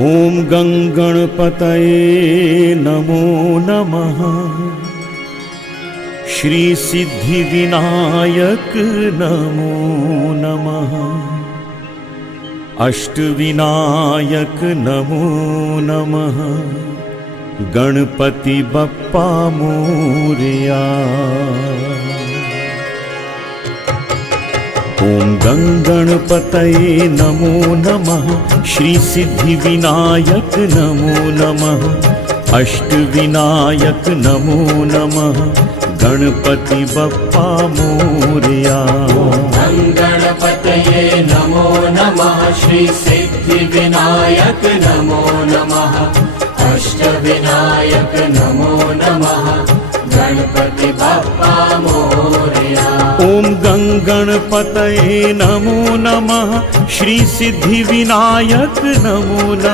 ओम गंगणपतये नमो नमः। श्री सिद्धि विनायक नमो नमः। अष्टविनायक नमो नमः। गणपति बप्पा मोरया। ओम गंगणपतये नमो नमः। श्री सिद्धि विनायक नमो नमः। अष्टविनायक नमो नमः। गणपति बप्पा मोरया। गणपतये नमो नमः। श्री सिद्धि विनायक नमो नमः। अष्टविनायक नमो नमः। गणपति बप्पा मोरया। ओम गंगणपतये नमो नमः। श्री सिद्धि विनायक नमो नमः।